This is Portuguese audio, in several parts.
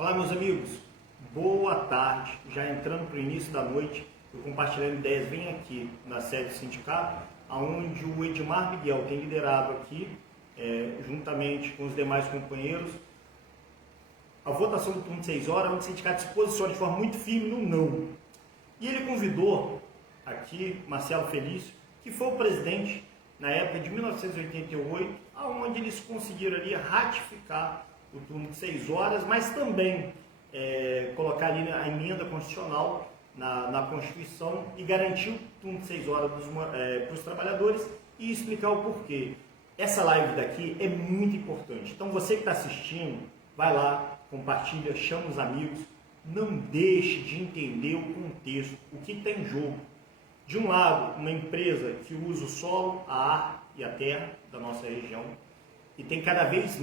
Olá, meus amigos, boa tarde. Já entrando para o início da noite, eu compartilhando ideias bem aqui na sede do sindicato, onde o Edmar Miguel tem liderado aqui, juntamente com os demais companheiros, a votação do turno de 6 horas, onde o sindicato se posiciona de forma muito firme no não. E ele convidou aqui Marcelo Felício, que foi o presidente na época de 1988, onde eles conseguiram ali ratificar o turno de 6 horas, mas também colocar ali a emenda constitucional na Constituição e garantir o turno de 6 horas para os trabalhadores e explicar o porquê. Essa live daqui é muito importante. Então você que está assistindo, vai lá, compartilha, chama os amigos, não deixe de entender o contexto, o que está em jogo. De um lado, uma empresa que usa o solo, a ar e a terra da nossa região, e tem cada vez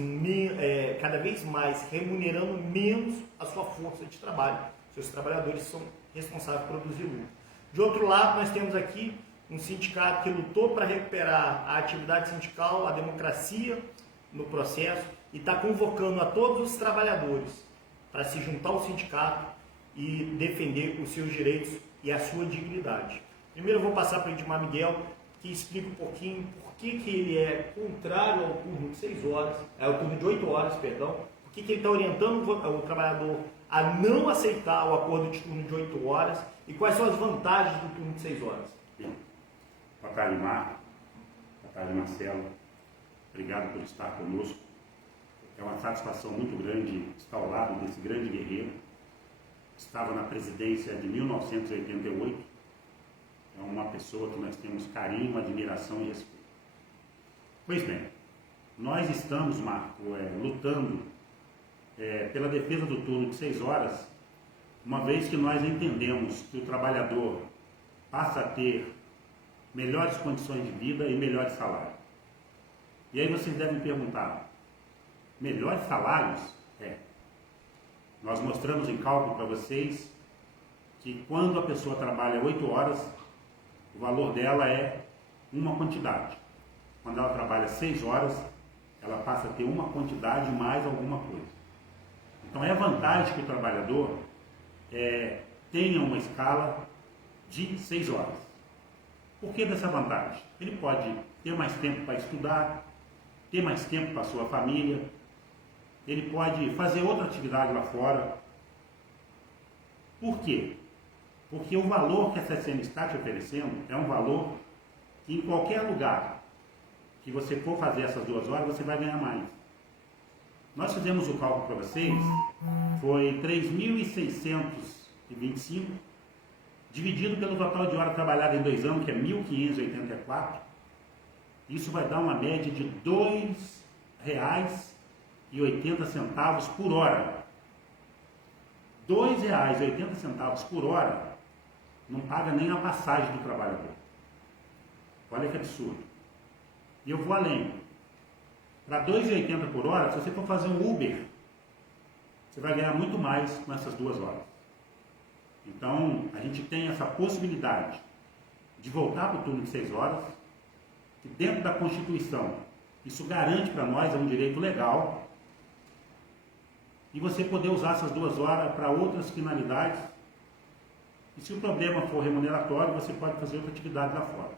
mais remunerando menos a sua força de trabalho. Seus trabalhadores são responsáveis por produzir lucro. De outro lado, nós temos aqui um sindicato que lutou para recuperar a atividade sindical, a democracia no processo, e está convocando a todos os trabalhadores para se juntar ao sindicato e defender os seus direitos e a sua dignidade. Primeiro eu vou passar para o Edmar Miguel, que explica um pouquinho por que ele é contrário ao turno de 6 horas, ao turno de 8 horas, perdão, por que ele está orientando o trabalhador a não aceitar o acordo de turno de 8 horas e quais são as vantagens do turno de 6 horas. Bem, boa tarde, Marco. Boa tarde, Marcelo. Obrigado por estar conosco. É uma satisfação muito grande estar ao lado desse grande guerreiro. Estava na presidência de 1988. É uma pessoa que nós temos carinho, admiração e respeito. Pois bem, nós estamos, Marco, lutando pela defesa do turno de 6 horas, uma vez que nós entendemos que o trabalhador passa a ter melhores condições de vida e melhores salários. E aí vocês devem perguntar, melhores salários? Nós mostramos em cálculo para vocês que quando a pessoa trabalha 8 horas, o valor dela é uma quantidade. Quando ela trabalha 6 horas, ela passa a ter uma quantidade mais alguma coisa. Então é vantagem que o trabalhador tenha uma escala de 6 horas. Por que dessa vantagem? Ele pode ter mais tempo para estudar, ter mais tempo para a sua família, ele pode fazer outra atividade lá fora. Por quê? Porque o valor que a CSN está te oferecendo é um valor que em qualquer lugar que você for fazer essas 2 horas, você vai ganhar mais. Nós fizemos o cálculo para vocês, foi 3.625, dividido pelo total de horas trabalhadas em 2 anos, que é 1.584. Isso vai dar uma média de R$ 2,80 por hora. R$ 2,80 por hora não paga nem a passagem do trabalhador. Olha que absurdo. E eu vou além. Para R$ 2,80 por hora, se você for fazer um Uber, você vai ganhar muito mais com essas 2 horas. Então, a gente tem essa possibilidade de voltar para o turno de 6 horas, que dentro da Constituição, isso garante para nós, é um direito legal, e você poder usar essas 2 horas para outras finalidades. E se o problema for remuneratório, você pode fazer outra atividade lá fora.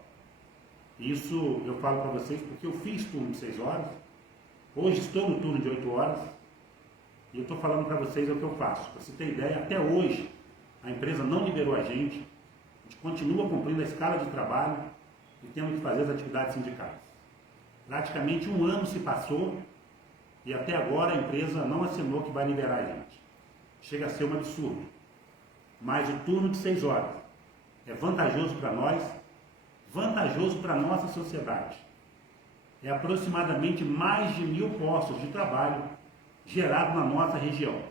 Isso eu falo para vocês porque eu fiz turno de 6 horas, hoje estou no turno de 8 horas, e eu estou falando para vocês o que eu faço. Para você ter ideia, até hoje a empresa não liberou a gente continua cumprindo a escala de trabalho e temos que fazer as atividades sindicais. Praticamente 1 ano se passou e até agora a empresa não assinou que vai liberar a gente. Chega a ser um absurdo. Mas o turno de 6 horas é vantajoso para nós, vantajoso para a nossa sociedade. É aproximadamente mais de 1.000 postos de trabalho gerados na nossa região.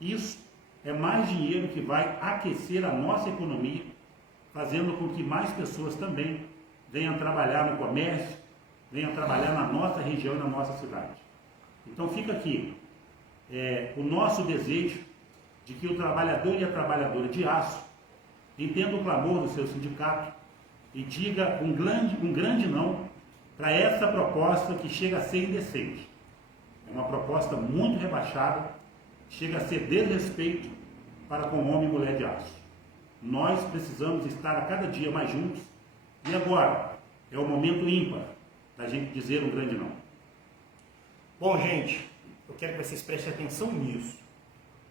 Isso é mais dinheiro que vai aquecer a nossa economia, fazendo com que mais pessoas também venham trabalhar no comércio, venham trabalhar na nossa região e na nossa cidade. Então fica aqui o nosso desejo de que o trabalhador e a trabalhadora de aço entenda o clamor do seu sindicato e diga um grande não para essa proposta que chega a ser indecente. É uma proposta muito rebaixada, chega a ser desrespeito para com homem e mulher de aço. Nós precisamos estar a cada dia mais juntos e agora é o momento ímpar da gente dizer um grande não. Bom, gente, eu quero que vocês prestem atenção nisso.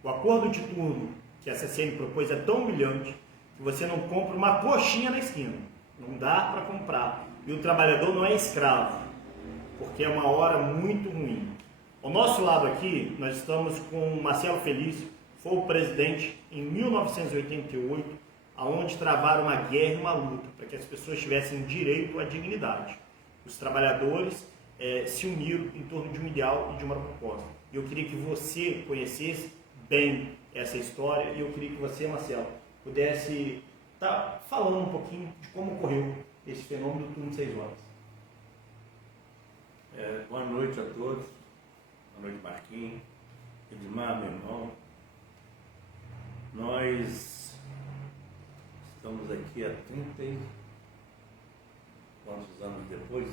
O acordo de turno que a CCN propôs é tão humilhante que você não compra uma coxinha na esquina. Não dá para comprar. E o trabalhador não é escravo, porque é uma hora muito ruim. Ao nosso lado aqui, nós estamos com o Marcelo Felício, foi o presidente em 1988, aonde travaram uma guerra e uma luta para que as pessoas tivessem direito à dignidade. Os trabalhadores se uniram em torno de um ideal e de uma proposta. E eu queria que você conhecesse bem essa história e eu queria que você, Marcelo, pudesse estar falando um pouquinho de como ocorreu esse fenômeno do turno de 6 horas. Boa noite a todos. Boa noite, Marquinhos, Edmar, meu irmão. Nós estamos aqui há 30 e quantos anos depois?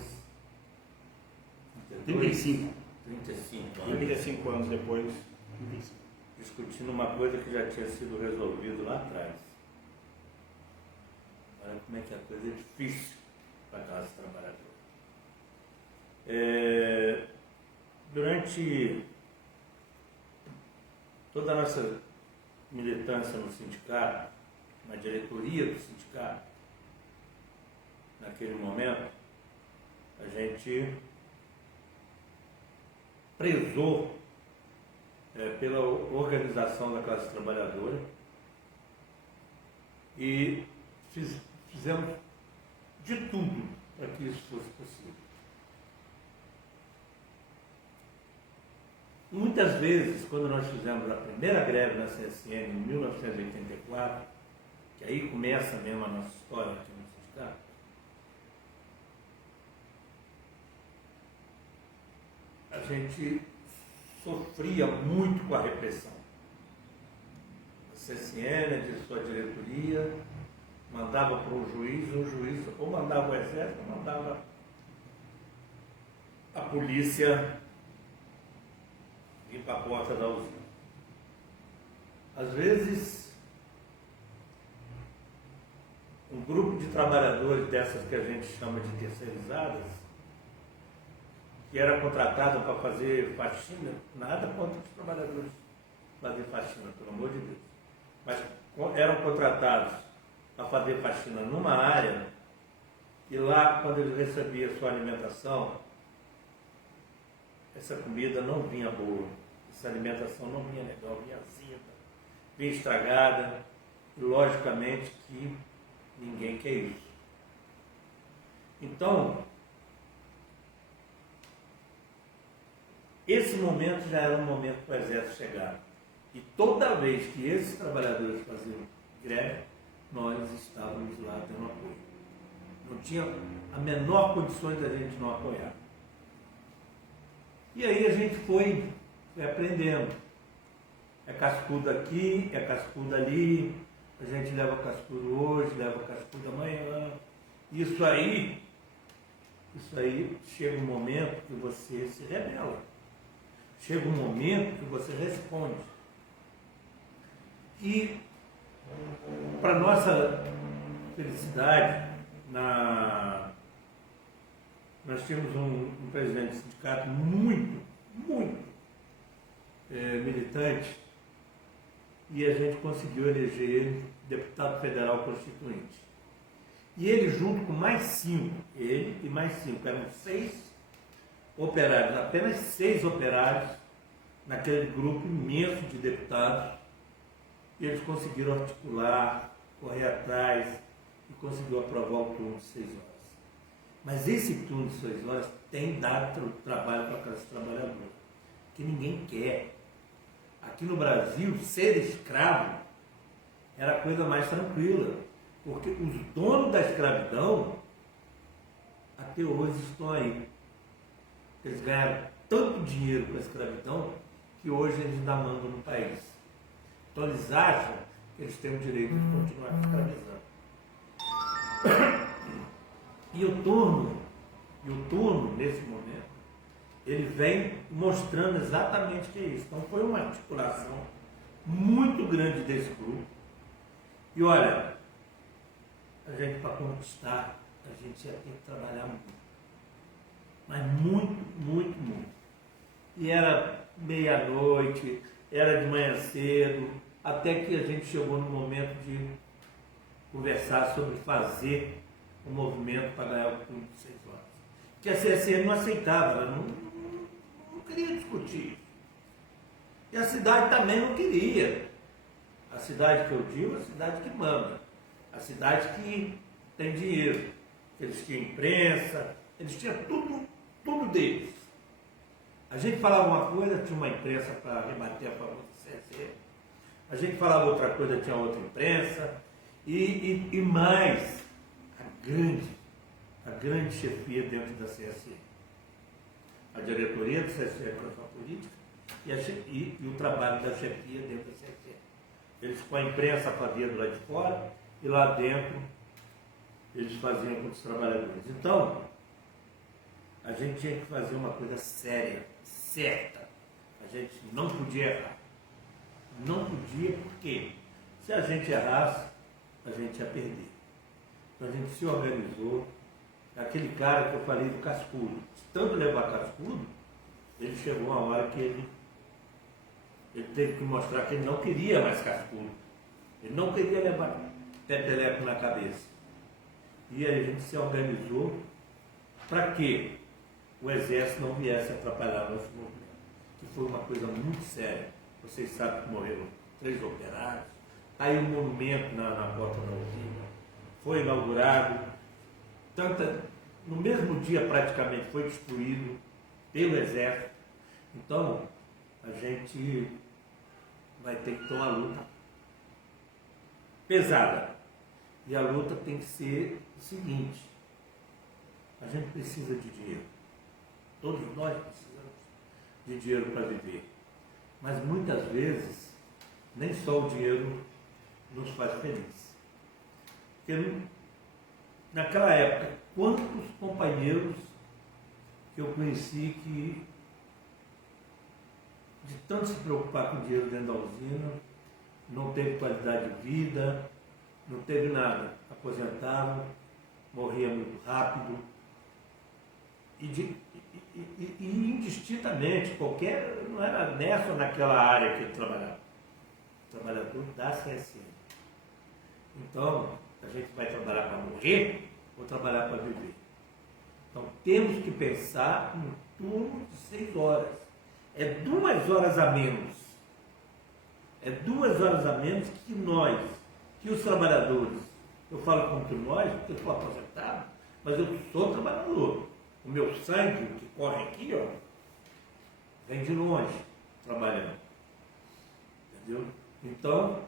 35. 35 anos. 35 anos depois. 35. Discutindo uma coisa que já tinha sido resolvida lá atrás. Olha como é que a coisa é difícil para a classe trabalhadora. Durante toda a nossa militância no sindicato, na diretoria do sindicato, naquele momento, a gente prezou pela organização da classe trabalhadora e fizemos de tudo para que isso fosse possível. Muitas vezes, quando nós fizemos a primeira greve na CSN em 1984, que aí começa mesmo a nossa história aqui no sindicato, a gente sofria muito com a repressão. A CSN, de sua diretoria, mandava para um juiz, e o juiz ou mandava o exército ou mandava a polícia ir para a porta da usina. Às vezes, um grupo de trabalhadores dessas que a gente chama de terceirizadas, que era contratado para fazer faxina, nada contra os trabalhadores fazer faxina, pelo amor de Deus, mas eram contratados para fazer faxina numa área e lá, quando eles recebiam a sua alimentação, essa comida não vinha boa, essa alimentação não vinha legal, vinha azeda, vinha estragada, e logicamente que ninguém quer isso. Então, esse momento já era um momento para o exército chegar. E toda vez que esses trabalhadores faziam greve, nós estávamos lá dando apoio. Não tinha a menor condições da gente não apoiar. E aí a gente foi aprendendo. É cascudo aqui, é cascudo ali, a gente leva cascudo hoje, leva cascudo amanhã. Isso aí chega um momento que você se rebela. Chega um momento que você responde. E, para nossa felicidade, nós tínhamos um presidente do sindicato muito militante, e a gente conseguiu eleger ele deputado federal constituinte. E ele, junto com mais 5, ele e mais 5, eram 6 operários, apenas 6 operários, naquele grupo imenso de deputados, e eles conseguiram articular, correr atrás e conseguiu aprovar o turno de 6 horas. Mas esse turno de 6 horas tem dado trabalho para a classe trabalhadora, que ninguém quer. Aqui no Brasil, ser escravo era a coisa mais tranquila, porque os donos da escravidão até hoje estão aí. Eles ganharam tanto dinheiro com a escravidão que hoje eles ainda mandam no país. Então eles acham que eles têm o direito de continuar escravizando. E o turno, nesse momento, ele vem mostrando exatamente o que é isso. Então foi uma articulação muito grande desse grupo. E olha, a gente para conquistar, a gente ia ter que trabalhar muito. Mas muito, muito, muito. E era meia-noite, era de manhã cedo, até que a gente chegou no momento de conversar sobre fazer um movimento para ganhar o clube de 6 horas. Que a CSN não aceitava, ela não queria discutir. E a cidade também não queria. A cidade que eu digo é a cidade que manda. A cidade que tem dinheiro. Eles tinham imprensa, eles tinham tudo deles. A gente falava uma coisa, tinha uma imprensa para rebater a favor do CSN. A gente falava outra coisa, tinha outra imprensa. E mais, a grande chefia dentro da CSN. A diretoria do CSN para a política e o trabalho da chefia dentro da CSN. Eles com a imprensa faziam do lado de fora e lá dentro eles faziam com os trabalhadores. Então, a gente tinha que fazer uma coisa séria, certa. A gente não podia errar. Não podia porque se a gente errasse, a gente ia perder. Então a gente se organizou. Aquele cara que eu falei do cascudo, de tanto levar cascudo, ele chegou uma hora que ele teve que mostrar que ele não queria mais cascudo. Ele não queria levar peteleco na cabeça. E aí a gente se organizou para que o exército não viesse atrapalhar nosso movimento. Que foi uma coisa muito séria. Vocês sabem que morreram 3 operários. Aí um monumento na porta da usina foi inaugurado. No mesmo dia praticamente foi destruído pelo exército. Então a gente vai ter que ter uma luta pesada. E a luta tem que ser o seguinte: a gente precisa de dinheiro. Todos nós precisamos de dinheiro para viver. Mas muitas vezes nem só o dinheiro nos faz felizes. Porque naquela época, quantos companheiros que eu conheci que, de tanto se preocupar com o dinheiro dentro da usina, não teve qualidade de vida, não teve nada, aposentavam, morria muito rápido, e indistintamente, não era nessa ou naquela área que ele trabalhava, trabalhador da CSN. Então, a gente vai trabalhar para morrer ou trabalhar para viver? Então, temos que pensar no turno de 6 horas. É 2 horas a menos. É 2 horas a menos que nós, que os trabalhadores. Eu falo contra nós, porque eu sou aposentado, mas eu sou trabalhador. O meu sangue, que corre aqui, ó, vem de longe, trabalhando. Entendeu? Então,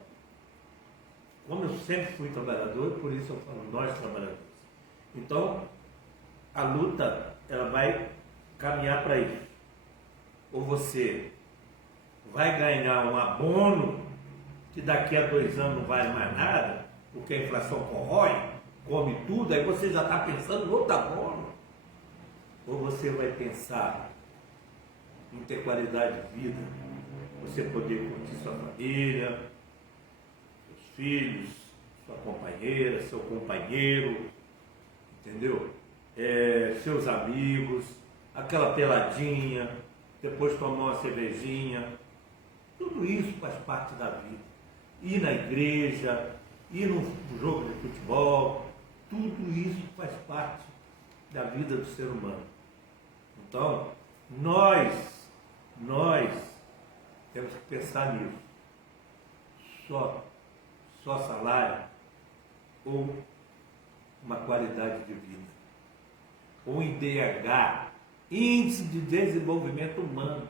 como eu sempre fui trabalhador, por isso eu falo nós trabalhadores. Então, a luta, ela vai caminhar para isso. Ou você vai ganhar um abono que daqui a 2 anos não vale mais nada, porque a inflação corrói, come tudo, aí você já está pensando no outro abono. Ou você vai pensar em ter qualidade de vida, você poder curtir sua família, seus filhos, sua companheira, seu companheiro, entendeu? Seus amigos, aquela peladinha, depois tomar uma cervejinha, tudo isso faz parte da vida. Ir na igreja, ir num jogo de futebol, tudo isso faz parte da vida do ser humano. Então, nós temos que pensar nisso. Só salário ou uma qualidade de vida. Ou IDH, Índice de Desenvolvimento Humano.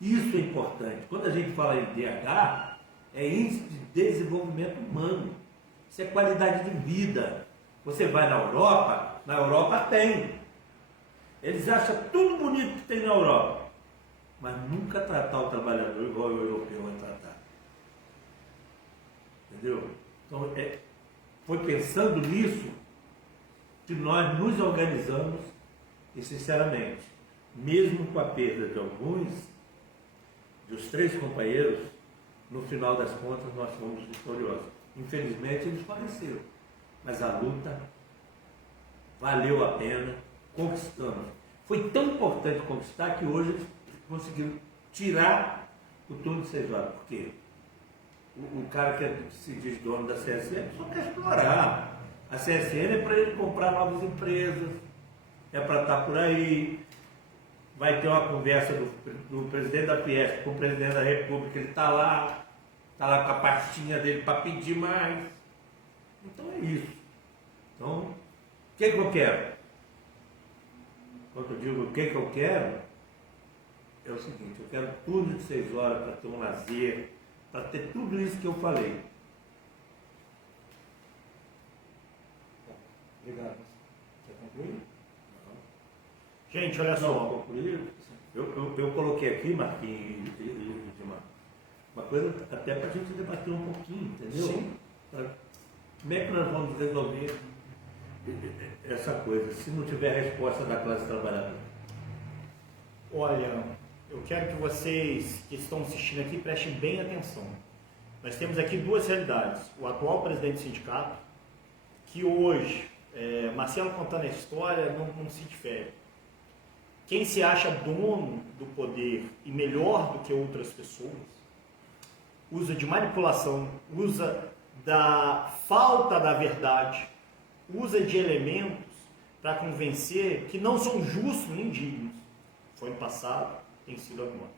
Isso é importante. Quando a gente fala em IDH, é Índice de Desenvolvimento Humano. Isso é qualidade de vida. Você vai na Europa tem. Eles acham tudo bonito que tem na Europa, mas nunca tratar o trabalhador igual o europeu vai tratar. Entendeu? Então, foi pensando nisso que nós nos organizamos E, sinceramente, mesmo com a perda de alguns, dos 3 companheiros, no final das contas nós fomos vitoriosos. Infelizmente eles faleceram, mas a luta valeu a pena, conquistamos. Foi tão importante conquistar que hoje eles conseguiram tirar o turno de 6 horas. Por quê? O cara que se diz dono da CSN só quer explorar. A CSN é para ele comprar novas empresas, é para estar por aí. Vai ter uma conversa do presidente da Fiesp com o presidente da República, ele está lá com a pastinha dele para pedir mais. Então é isso. Então, o que eu quero? Quando eu digo o que eu quero, é o seguinte: eu quero turno de 6 horas para ter um lazer, para ter tudo isso que eu falei. Obrigado. Você concluiu? Gente, olha Não, só. concluir. Eu coloquei aqui, Marquinhos, uma coisa até para a gente debater um pouquinho, entendeu? Sim. Como é que nós vamos resolver essa coisa, se não tiver resposta da classe trabalhadora? Olha, eu quero que vocês que estão assistindo aqui prestem bem atenção. Nós temos aqui 2 realidades. O atual presidente do sindicato, que hoje, Marcelo contando a história, não se difere. Quem se acha dono do poder e melhor do que outras pessoas, usa de manipulação, usa da falta da verdade, usa de elementos para convencer que não são justos nem dignos. Foi no passado, tem sido agora.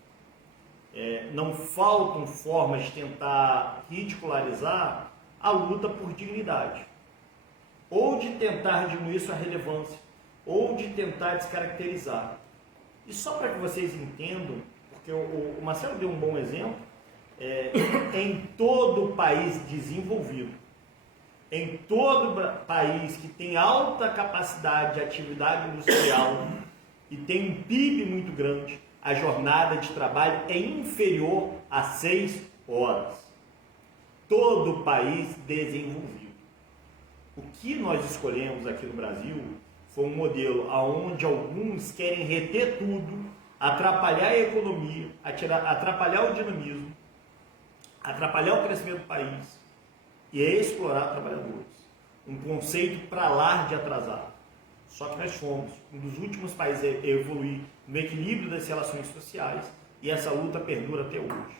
Não faltam formas de tentar ridicularizar a luta por dignidade, ou de tentar diminuir sua relevância, ou de tentar descaracterizar. E só para que vocês entendam, porque o Marcelo deu um bom exemplo, em todo país desenvolvido, em todo país que tem alta capacidade de atividade industrial e tem um PIB muito grande, a jornada de trabalho é inferior a 6 horas. Todo país desenvolvido. O que nós escolhemos aqui no Brasil foi um modelo onde alguns querem reter tudo, atrapalhar a economia, atrapalhar o dinamismo, atrapalhar o crescimento do país e explorar trabalhadores. Um conceito para lá de atrasado. Só que nós fomos um dos últimos países a evoluir no equilíbrio das relações sociais e essa luta perdura até hoje.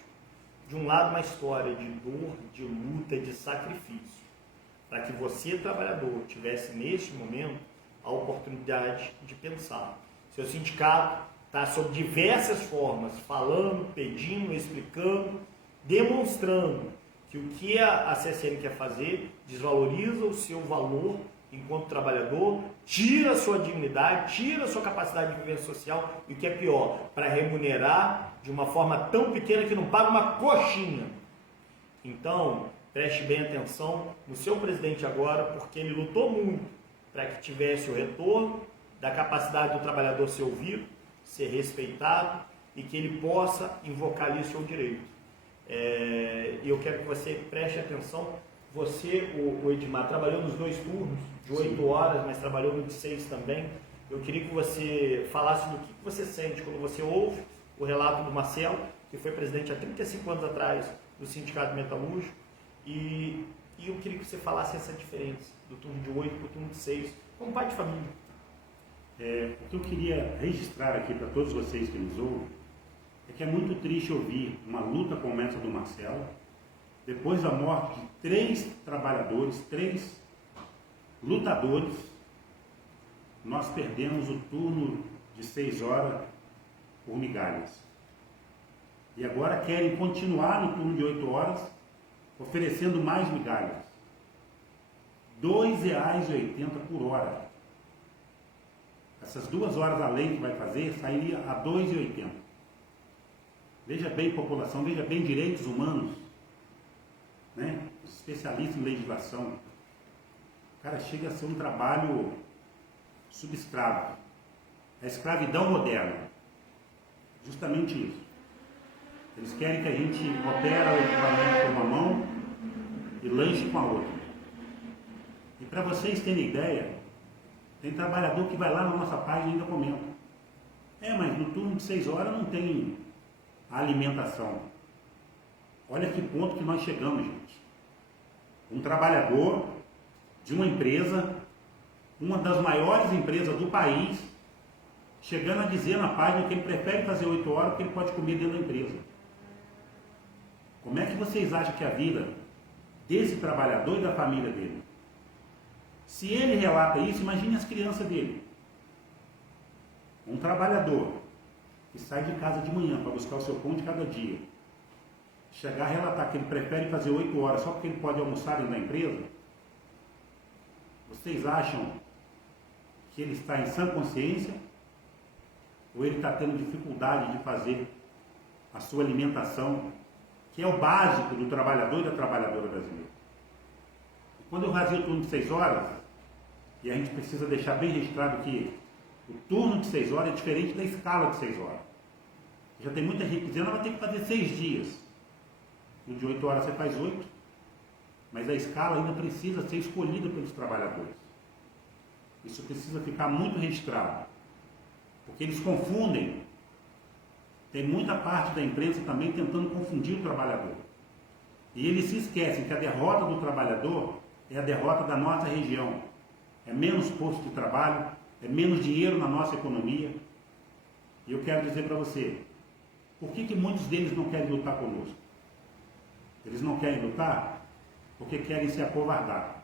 De um lado, uma história de dor, de luta e de sacrifício, para que você, trabalhador, tivesse neste momento a oportunidade de pensar. Seu sindicato está sob diversas formas, falando, pedindo, explicando, demonstrando que o que a CSN quer fazer desvaloriza o seu valor enquanto trabalhador, tira a sua dignidade, tira a sua capacidade de vivência social e o que é pior, para remunerar de uma forma tão pequena que não paga uma coxinha. Então, preste bem atenção no seu presidente agora, porque ele lutou muito para que tivesse o retorno da capacidade do trabalhador ser ouvido, ser respeitado e que ele possa invocar ali o seu direito. E eu quero que você preste atenção. Você, o Edmar, trabalhou nos 2 turnos, de 8 horas, mas trabalhou no de 6 também. Eu queria que você falasse do que você sente quando você ouve o relato do Marcelo, que foi presidente há 35 anos atrás do Sindicato Metalúrgico, e eu queria que você falasse essa diferença do turno de 8 para o turno de 6, como pai de família. O que eu queria registrar aqui para todos vocês que nos ouvem é que é muito triste ouvir uma luta como essa do Marcelo, depois da morte de 3 trabalhadores, 3 lutadores, nós perdemos o turno de 6 horas por migalhas. E agora querem continuar no turno de 8 horas, oferecendo mais migalhas. R$ 2,80 por hora. Essas 2 horas além que vai fazer, sairia a R$ 2,80. Veja bem, população, veja bem direitos humanos, né? Especialista em legislação. Cara, chega a ser um trabalho subescravo. A escravidão moderna. Justamente isso. Eles querem que a gente opera o equipamento com uma mão e lanche com a outra. E para vocês terem ideia, Tem trabalhador que vai lá na nossa página e ainda comenta. Mas no turno de 6 horas não tem alimentação. Olha que ponto que nós chegamos, gente. Um trabalhador de uma empresa, uma das maiores empresas do país, chegando a dizer na página que ele prefere fazer 8 horas porque ele pode comer dentro da empresa. Como é que vocês acham que é a vida desse trabalhador e da família dele? Se ele relata isso, imagine as crianças dele. Um trabalhador que sai de casa de manhã para buscar o seu pão de cada dia, chegar a relatar que ele prefere fazer 8 horas só porque ele pode almoçar dentro da empresa, vocês acham que ele está em sã consciência? Ou ele está tendo dificuldade de fazer a sua alimentação, que é o básico do trabalhador e da trabalhadora brasileira? Quando eu fazia o turno de 6 horas, e a gente precisa deixar bem registrado que o turno de 6 horas é diferente da escala de 6 horas. Já tem muita gente dizendo que vai ter que fazer 6 dias. No de 8 horas você faz 8, mas a escala ainda precisa ser escolhida pelos trabalhadores. Isso precisa ficar muito registrado, porque eles confundem. Tem muita parte da imprensa também tentando confundir o trabalhador. E eles se esquecem que a derrota do trabalhador é a derrota da nossa região. É menos posto de trabalho, é menos dinheiro na nossa economia. E eu quero dizer para você, por que muitos deles não querem lutar conosco? Eles não querem lutar porque querem se acovardar.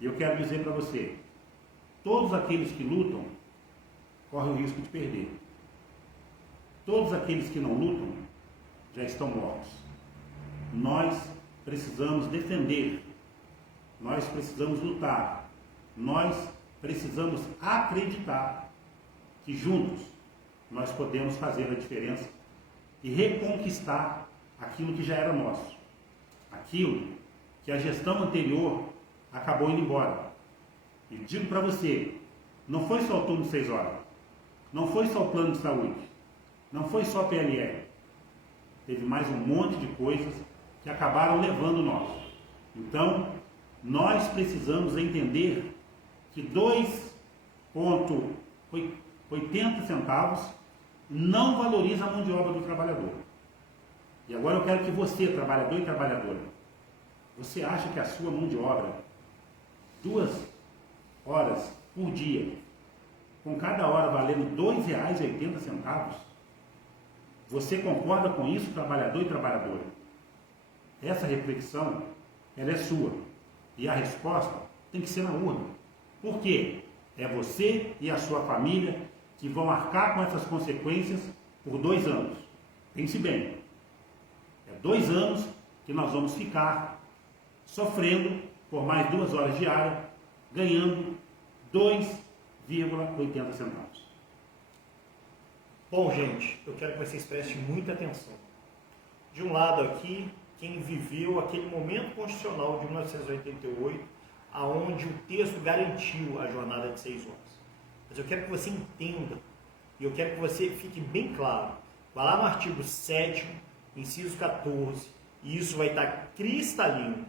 E eu quero dizer para você, todos aqueles que lutam correm o risco de perder. Todos aqueles que não lutam já estão mortos. Nós precisamos defender, nós precisamos lutar, nós precisamos acreditar que juntos nós podemos fazer a diferença e reconquistar aquilo que já era nosso, aquilo que a gestão anterior acabou indo embora. E digo para você, não foi só o turno de 6 horas, não foi só o plano de saúde, não foi só a PLR, teve mais um monte de coisas que acabaram levando nós. Então, nós precisamos entender que 2,80 centavos não valoriza a mão de obra do trabalhador. E agora eu quero que você, trabalhador e trabalhadora, você acha que a sua mão de obra, 2 horas por dia, com cada hora valendo R$ 2,80, você concorda com isso, trabalhador e trabalhadora? Essa reflexão, ela é sua. E a resposta tem que ser na urna. Por quê? É você e a sua família que vão arcar com essas consequências por 2 anos. Pense bem. É 2 anos que nós vamos ficar sofrendo por mais 2 horas diárias, ganhando 2,80 centavos. Bom, gente, eu quero que vocês prestem muita atenção. De um lado aqui, quem viveu aquele momento constitucional de 1988, aonde o texto garantiu a jornada de 6 horas. Mas eu quero que você entenda, e eu quero que você fique bem claro, vai lá no artigo 7º, inciso 14, e isso vai estar cristalino,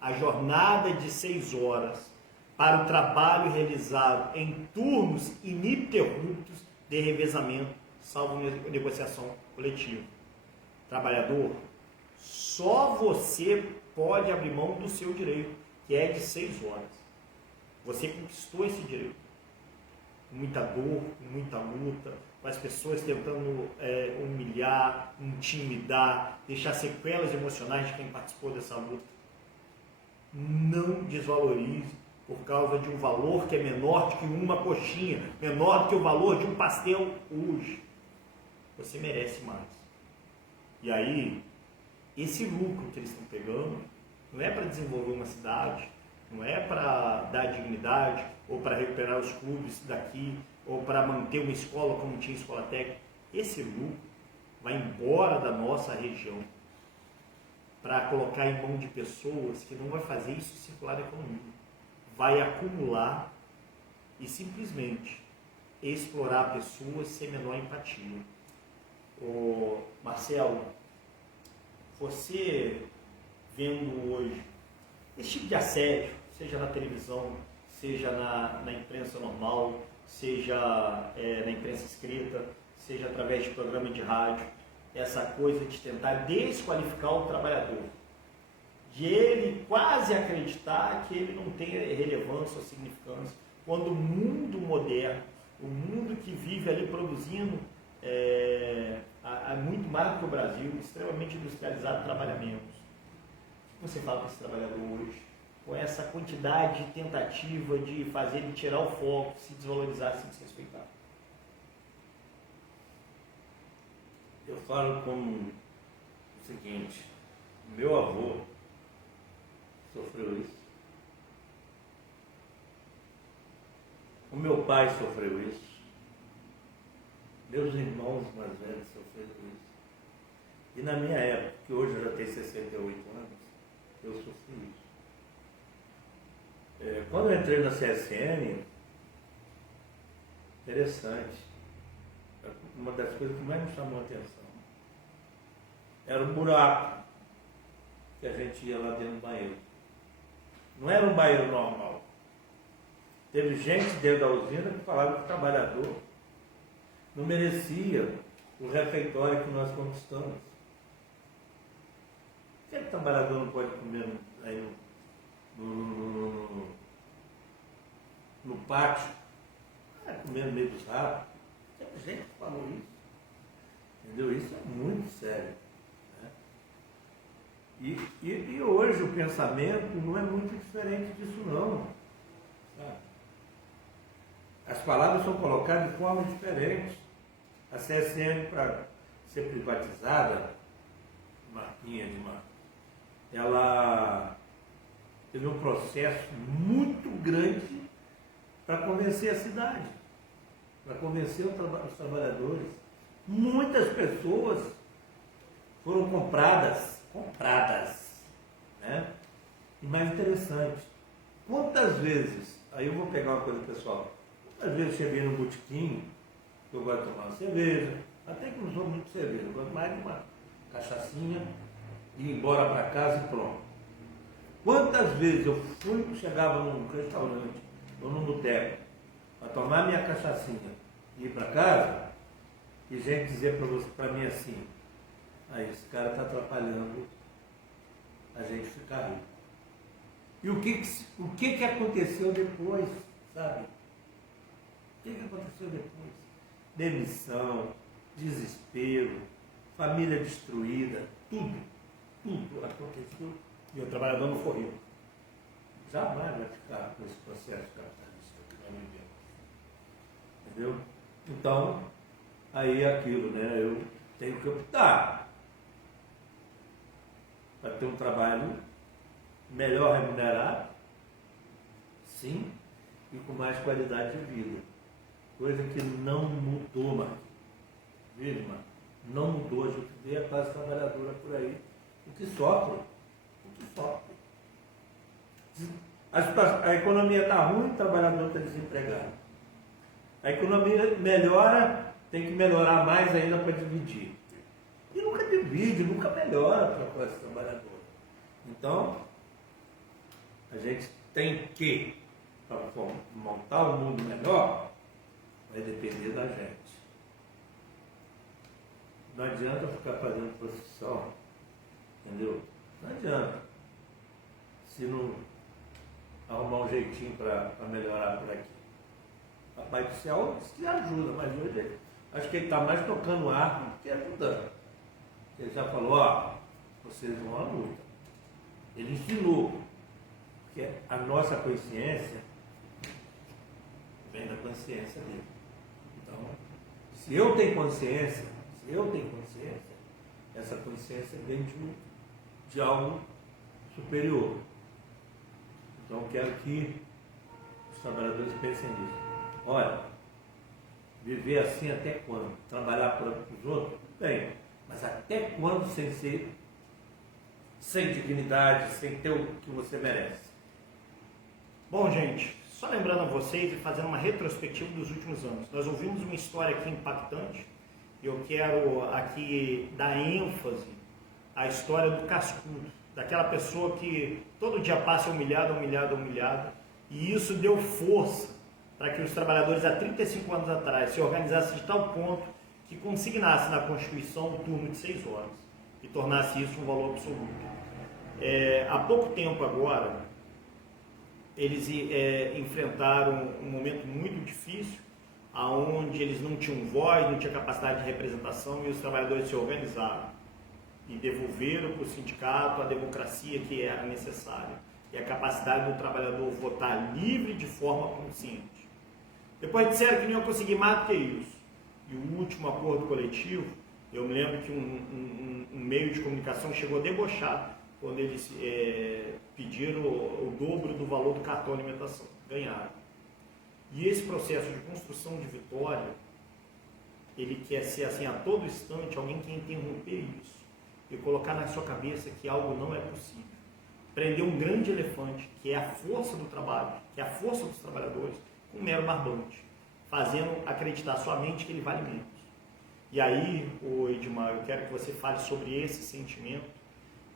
a jornada de 6 horas para o trabalho realizado em turnos ininterruptos de revezamento, salvo negociação coletiva. Trabalhador, só você pode abrir mão do seu direito, que é de 6 horas. Você conquistou esse direito. Com muita dor, com muita luta, com as pessoas tentando humilhar, intimidar, deixar sequelas emocionais de quem participou dessa luta. Não desvalorize por causa de um valor que é menor do que uma coxinha, menor do que o valor de um pastel hoje. Você merece mais. E aí, esse lucro que eles estão pegando não é para desenvolver uma cidade, não é para dar dignidade, ou para recuperar os clubes daqui, ou para manter uma escola como tinha escola técnica. Esse lucro vai embora da nossa região para colocar em mão de pessoas que não vai fazer isso circular na economia. Vai acumular e simplesmente explorar pessoas sem menor empatia. Ô, Marcelo, você vendo hoje esse tipo de assédio, seja na televisão, seja na imprensa normal, seja na imprensa escrita, seja através de programa de rádio, essa coisa de tentar desqualificar o trabalhador, de ele quase acreditar que ele não tem relevância ou significância, quando o mundo moderno, o mundo que vive ali produzindo muito mais do que o Brasil, extremamente industrializado, trabalha menos. O que você fala para esse trabalhador hoje? Com essa quantidade de tentativa de fazer ele tirar o foco, se desvalorizar, se desrespeitar. Eu falo como o seguinte: meu avô sofreu isso, o meu pai sofreu isso, meus irmãos mais velhos sofreram isso. E na minha época, que hoje eu já tenho 68 anos, eu sofri isso. Quando eu entrei na CSN, interessante, uma das coisas que mais me chamou a atenção era o buraco que a gente ia lá dentro do banheiro. Não era um banheiro normal. Teve gente dentro da usina que falava que o trabalhador não merecia o refeitório que nós conquistamos. Por que o trabalhador não pode comer aí no pátio? Comer no meio dos ratos? Tem gente que falou isso. Entendeu? Isso é muito sério. Né? E hoje o pensamento não é muito diferente disso não. Sabe? As palavras são colocadas de forma diferente. A CSN, para ser privatizada, Marquinha de Marcos, ela teve um processo muito grande para convencer a cidade, para convencer os trabalhadores. Muitas pessoas foram compradas, né? E mais interessante, quantas vezes, aí eu vou pegar uma coisa pessoal, quantas vezes eu cheguei no botequim, eu gosto de tomar uma cerveja, até que não sou muito cerveja, eu gosto mais de uma cachaçinha, e ir embora para casa e pronto. Quantas vezes eu chegava num restaurante ou num boteco para tomar minha cachaçinha e ir para casa, e gente dizer para mim assim: esse cara está atrapalhando a gente ficar rico. E o que aconteceu depois, sabe? O que aconteceu depois? Demissão, desespero, família destruída, tudo aconteceu. E o trabalhador não foi rico. Jamais vai ficar com esse processo capitalista que nós vivemos. Entendeu? Então, aí é aquilo, né? Eu tenho que optar para ter um trabalho melhor remunerado, sim, e com mais qualidade de vida. Coisa que não mudou, Marquinhos. Viu, Marquinhos? Não mudou. A gente vê a classe trabalhadora por aí. O que sofre. A economia está ruim, o trabalhador está desempregado. A economia melhora, tem que melhorar mais ainda para dividir. E nunca divide, nunca melhora para a classe trabalhadora. Então, a gente tem que, para montar um mundo melhor, vai depender da gente. Não adianta ficar fazendo procissão, entendeu? Não adianta. Se não arrumar um jeitinho para melhorar por aqui. Papai do céu diz que ajuda, mas hoje acho que ele está mais tocando arma do que ajudando. Ele já falou: vocês vão à luta. Ele ensinou que a nossa consciência vem da consciência dele. Então, se eu tenho consciência, essa consciência vem de algo superior. Então, quero que os trabalhadores pensem nisso. Olha, viver assim até quando? Trabalhar para os outros? Bem, mas até quando sem dignidade, sem ter o que você merece? Bom, gente, só lembrando a vocês e fazendo uma retrospectiva dos últimos anos. Nós ouvimos uma história aqui impactante. Eu quero aqui dar ênfase à história do cascudo, daquela pessoa que todo dia passa humilhada, E isso deu força para que os trabalhadores há 35 anos atrás se organizassem de tal ponto que consignasse na Constituição o turno de 6 horas e tornasse isso um valor absoluto. Há pouco tempo agora, eles enfrentaram um momento muito difícil, onde eles não tinham voz, não tinham capacidade de representação, e os trabalhadores se organizaram e devolveram para o sindicato a democracia que era necessária e a capacidade do trabalhador votar livre de forma consciente. Depois disseram que não iam conseguir mais do que isso. E o último acordo coletivo, eu me lembro que um meio de comunicação chegou a debochar quando eles pediram o dobro do valor do cartão alimentação. Ganharam. E esse processo de construção de vitória, ele quer ser assim a todo instante, alguém quer interromper isso e colocar na sua cabeça que algo não é possível. Prender um grande elefante, que é a força do trabalho, que é a força dos trabalhadores, com um mero barbante, fazendo acreditar somente que ele vale menos. E aí, Edmar, eu quero que você fale sobre esse sentimento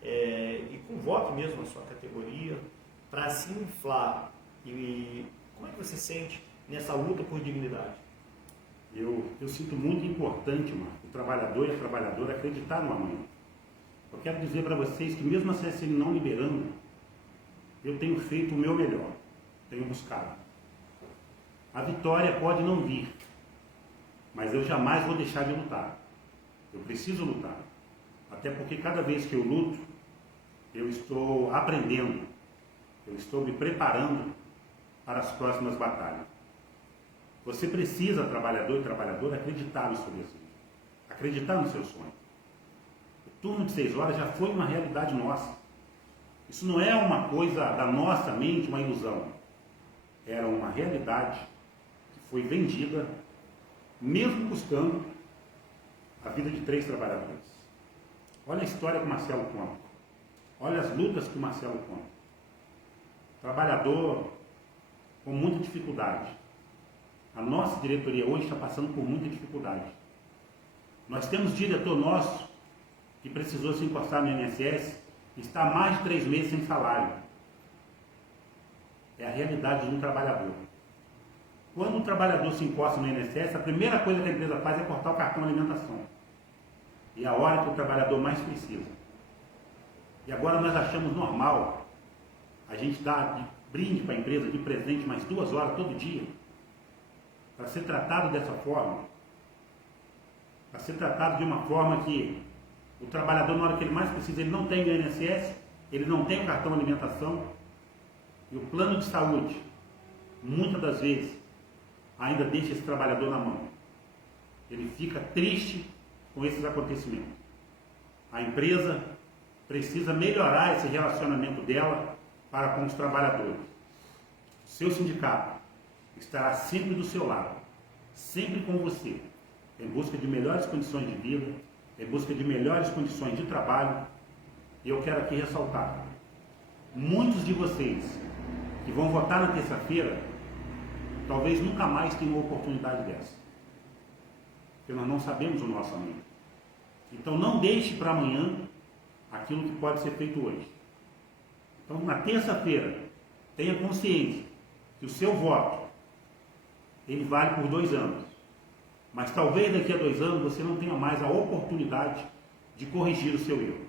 e convoque mesmo a sua categoria para se inflar. E como é que você sente nessa luta por dignidade? Eu sinto muito importante, Marco, o trabalhador e a trabalhadora acreditar no amanhã. Eu quero dizer para vocês que mesmo a CSN não liberando, eu tenho feito o meu melhor, tenho buscado. A vitória pode não vir, mas eu jamais vou deixar de lutar. Eu preciso lutar, até porque cada vez que eu luto, eu estou aprendendo, eu estou me preparando para as próximas batalhas. Você precisa, trabalhador e trabalhadora, acreditar no seu desejo, acreditar no seu sonho. O turno de 6 horas já foi uma realidade nossa. Isso não é uma coisa da nossa mente, uma ilusão. Era uma realidade que foi vendida, mesmo custando a vida de 3 trabalhadores. Olha a história que o Marcelo conta. Olha as lutas que o Marcelo conta. Trabalhador com muita dificuldade. A nossa diretoria hoje está passando por muita dificuldade. Nós temos diretor nosso que precisou se encostar no INSS e está há mais de 3 meses sem salário. É a realidade de um trabalhador. Quando o trabalhador se encosta no INSS, a primeira coisa que a empresa faz é cortar o cartão de alimentação. E é a hora que o trabalhador mais precisa. E agora nós achamos normal a gente dar de brinde para a empresa, de presente, mais 2 horas todo dia, para ser tratado dessa forma, para ser tratado de uma forma que o trabalhador, na hora que ele mais precisa, ele não tem o INSS, ele não tem o cartão de alimentação, e o plano de saúde, muitas das vezes, ainda deixa esse trabalhador na mão. Ele fica triste com esses acontecimentos. A empresa precisa melhorar esse relacionamento dela para com os trabalhadores. O seu sindicato estará sempre do seu lado, sempre com você, em busca de melhores condições de vida, em busca de melhores condições de trabalho. E eu quero aqui ressaltar, muitos de vocês que vão votar na terça-feira, talvez nunca mais tenham uma oportunidade dessa, porque nós não sabemos o nosso amanhã. Então não deixe para amanhã aquilo que pode ser feito hoje. Então na terça-feira, tenha consciência que o seu voto, ele vale por 2 anos. Mas talvez daqui a 2 anos você não tenha mais a oportunidade de corrigir o seu erro.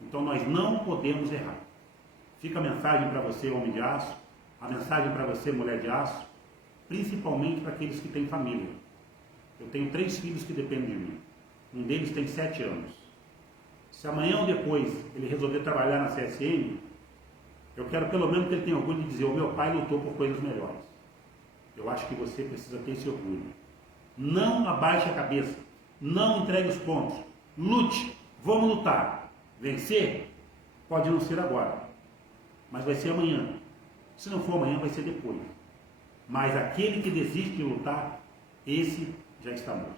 Então nós não podemos errar. Fica a mensagem para você, homem de aço, a mensagem para você, mulher de aço, principalmente para aqueles que têm família. Eu tenho 3 filhos que dependem de mim. Um deles tem 7 anos. Se amanhã ou depois ele resolver trabalhar na CSN, eu quero pelo menos que ele tenha orgulho de dizer: o meu pai lutou por coisas melhores. Eu acho que você precisa ter esse orgulho. Não abaixe a cabeça, não entregue os pontos, lute, vamos lutar. Vencer pode não ser agora, mas vai ser amanhã. Se não for amanhã, vai ser depois. Mas aquele que desiste de lutar, esse já está morto.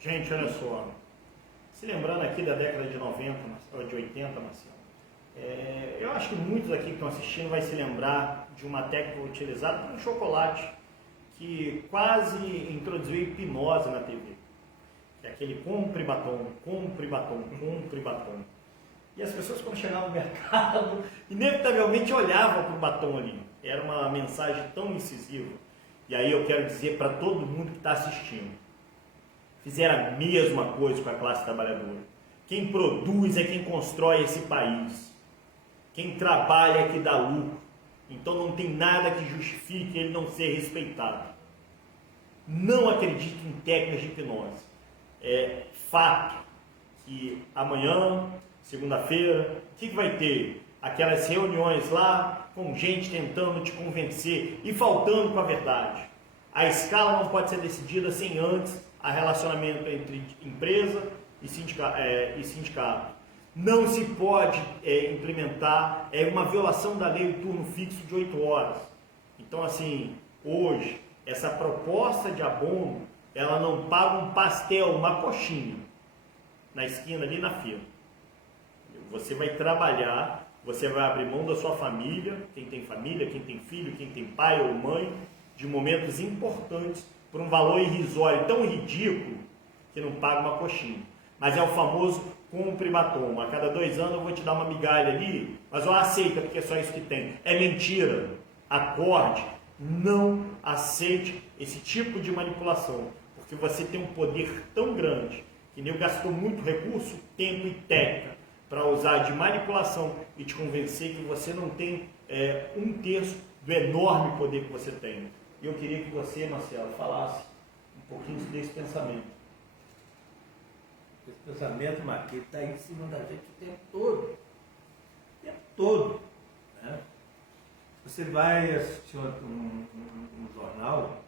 Gente, olha só, se lembrando aqui da década de 90, de 80, Marcelo, eu acho que muitos aqui que estão assistindo vai se lembrar de uma técnica utilizada para um chocolate que quase introduziu hipnose na TV. É aquele compre batom, compre batom, compre batom. E as pessoas, quando chegavam no mercado, inevitavelmente olhavam para o batom ali. Era uma mensagem tão incisiva. E aí eu quero dizer para todo mundo que está assistindo, fizeram a mesma coisa com a classe trabalhadora. Quem produz é quem constrói esse país. Quem trabalha é que dá lucro. Então não tem nada que justifique ele não ser respeitado. Não acredito em técnicas de hipnose. É fato que amanhã, segunda-feira, o que vai ter? Aquelas reuniões lá com gente tentando te convencer e faltando com a verdade. A escala não pode ser decidida sem antes a relacionamento entre empresa e sindicato. Não se pode implementar uma violação da lei o turno fixo de 8 horas. Então, assim, hoje, essa proposta de abono, ela não paga um pastel, uma coxinha, na esquina ali na fila. Você vai trabalhar, você vai abrir mão da sua família, quem tem família, quem tem filho, quem tem pai ou mãe, de momentos importantes, por um valor irrisório tão ridículo, que não paga uma coxinha. Mas é o famoso compre batom. A cada 2 anos eu vou te dar uma migalha ali, mas eu aceito porque é só isso que tem. É mentira. Acorde. Não aceite esse tipo de manipulação, porque você tem um poder tão grande que nem gastou muito recurso, tempo e técnica para usar de manipulação e te convencer que você não tem 1/3 do enorme poder que você tem. E eu queria que você, Marcelo, falasse um pouquinho desse pensamento. Esse pensamento, Marquinhos, está em cima da gente o tempo todo. O tempo todo. Né? Você vai assistir um jornal,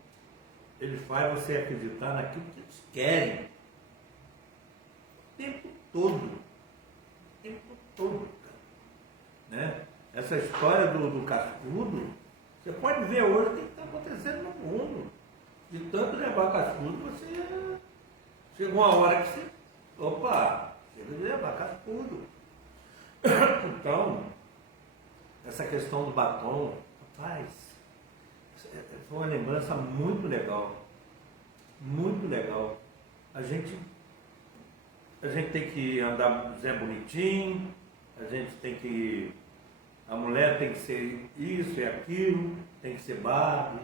ele faz você acreditar naquilo que eles querem. O tempo todo. O tempo todo. Né? Essa história do cascudo, você pode ver hoje o que está acontecendo no mundo. De tanto levar cascudo, você chegou uma hora que você. Opa, chega de levar cascudo. Então, essa questão do batom, rapaz, foi uma lembrança muito legal. Muito legal. A gente tem que andar Zé Bonitinho, a gente tem que. A mulher tem que ser isso e aquilo, tem que ser Barbie.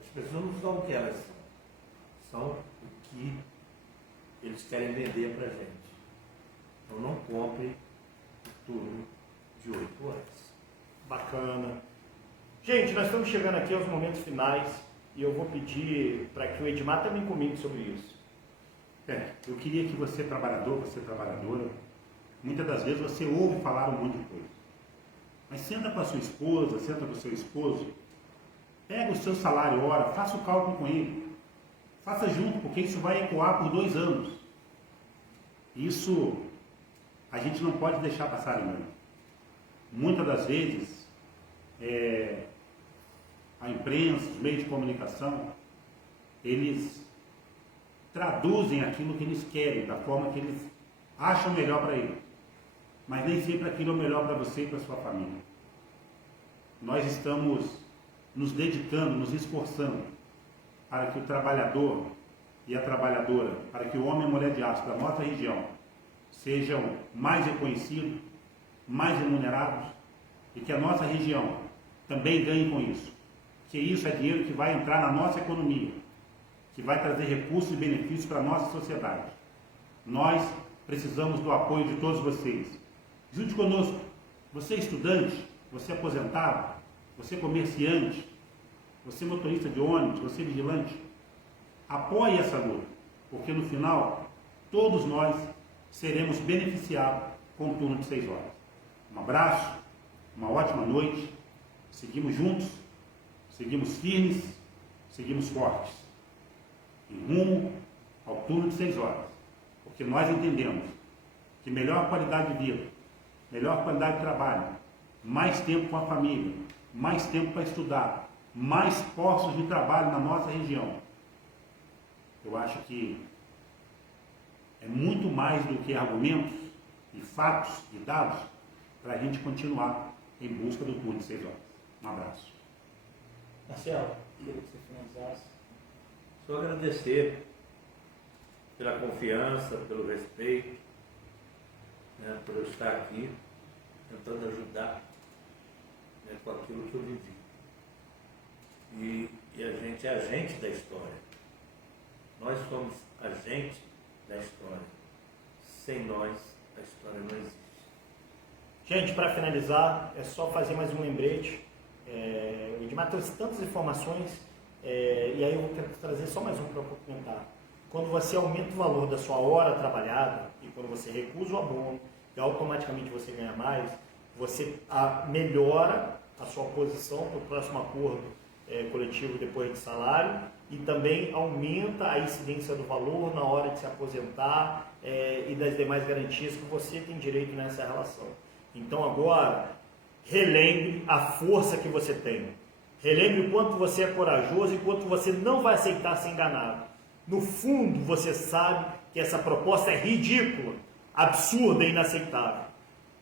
As pessoas não são o que elas são. São o que eles querem vender pra gente. Então não compre o turno de 8 horas. Bacana. Gente, nós estamos chegando aqui aos momentos finais e eu vou pedir para que o Edmar também comente sobre isso. Eu queria que você, trabalhador, você trabalhadora, muitas das vezes você ouve falar um monte de coisa. Mas senta com a sua esposa, senta com o seu esposo, pega o seu salário hora, faça o cálculo com ele. Faça junto, porque isso vai ecoar por 2 anos. Isso a gente não pode deixar passar em branco. Muitas das vezes, a imprensa, os meios de comunicação, eles traduzem aquilo que eles querem, da forma que eles acham melhor para eles. Mas nem sempre aquilo é o melhor para você e para sua família. Nós estamos nos dedicando, nos esforçando para que o trabalhador e a trabalhadora, para que o homem e a mulher de aço da nossa região sejam mais reconhecidos, mais remunerados e que a nossa região também ganhe com isso. Que isso é dinheiro que vai entrar na nossa economia, que vai trazer recursos e benefícios para a nossa sociedade. Nós precisamos do apoio de todos vocês. Junte conosco. Você é estudante, você é aposentado, você é comerciante, você é motorista de ônibus, você é vigilante. Apoie essa luta, porque no final, todos nós seremos beneficiados com o turno de 6 horas. Um abraço, uma ótima noite, seguimos juntos, seguimos firmes, seguimos fortes, em rumo ao turno de 6 horas, porque nós entendemos que melhor qualidade de vida, melhor qualidade de trabalho, mais tempo com a família, mais tempo para estudar, mais postos de trabalho na nossa região. Eu acho que é muito mais do que argumentos e fatos e dados para a gente continuar em busca do turno de 6 horas. Um abraço. Marcelo, queria que você finalizasse. Só agradecer pela confiança, pelo respeito. né, por eu estar aqui tentando ajudar, né, com aquilo que eu vivi. E a gente é agente da história. Nós somos agente da história. Sem nós, a história não existe. Gente, para finalizar, é só fazer mais um lembrete. O Edmar trouxe tantas informações, e aí eu vou trazer só mais um para complementar. Quando você aumenta o valor da sua hora trabalhada, e quando você recusa o abono, e automaticamente você ganha mais, você melhora a sua posição para o próximo acordo coletivo depois de salário, e também aumenta a incidência do valor na hora de se aposentar e das demais garantias que você tem direito nessa relação. Então agora, relembre a força que você tem. Relembre o quanto você é corajoso e quanto você não vai aceitar ser enganado. No fundo, você sabe que essa proposta é ridícula, absurda e inaceitável.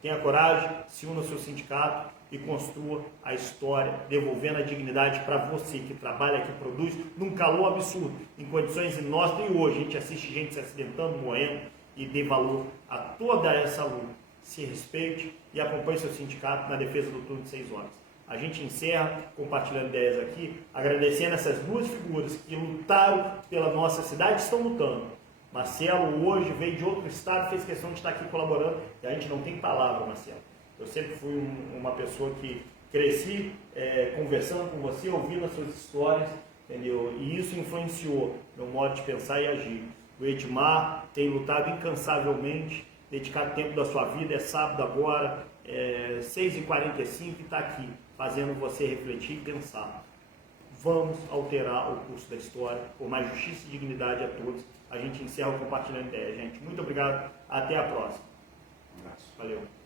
Tenha coragem, se una ao seu sindicato e construa a história, devolvendo a dignidade para você que trabalha, que produz, num calor absurdo, em condições inóspitas. E hoje a gente assiste gente se acidentando, morrendo, e dê valor a toda essa luta. Se respeite e acompanhe seu sindicato na defesa do turno de 6 horas. A gente encerra compartilhando ideias aqui, agradecendo essas duas figuras que lutaram pela nossa cidade e estão lutando. Marcelo hoje veio de outro estado, fez questão de estar aqui colaborando, e a gente não tem palavra, Marcelo. Eu sempre fui uma pessoa que cresci conversando com você, ouvindo as suas histórias, entendeu? E isso influenciou meu modo de pensar e agir. O Edmar tem lutado incansavelmente, dedicado tempo da sua vida, é sábado agora, 6h45, e está aqui, fazendo você refletir e pensar. Vamos alterar o curso da história, por mais justiça e dignidade a todos. A gente encerra o Compartilhando Ideias, gente. Muito obrigado, até a próxima. Um abraço. Valeu.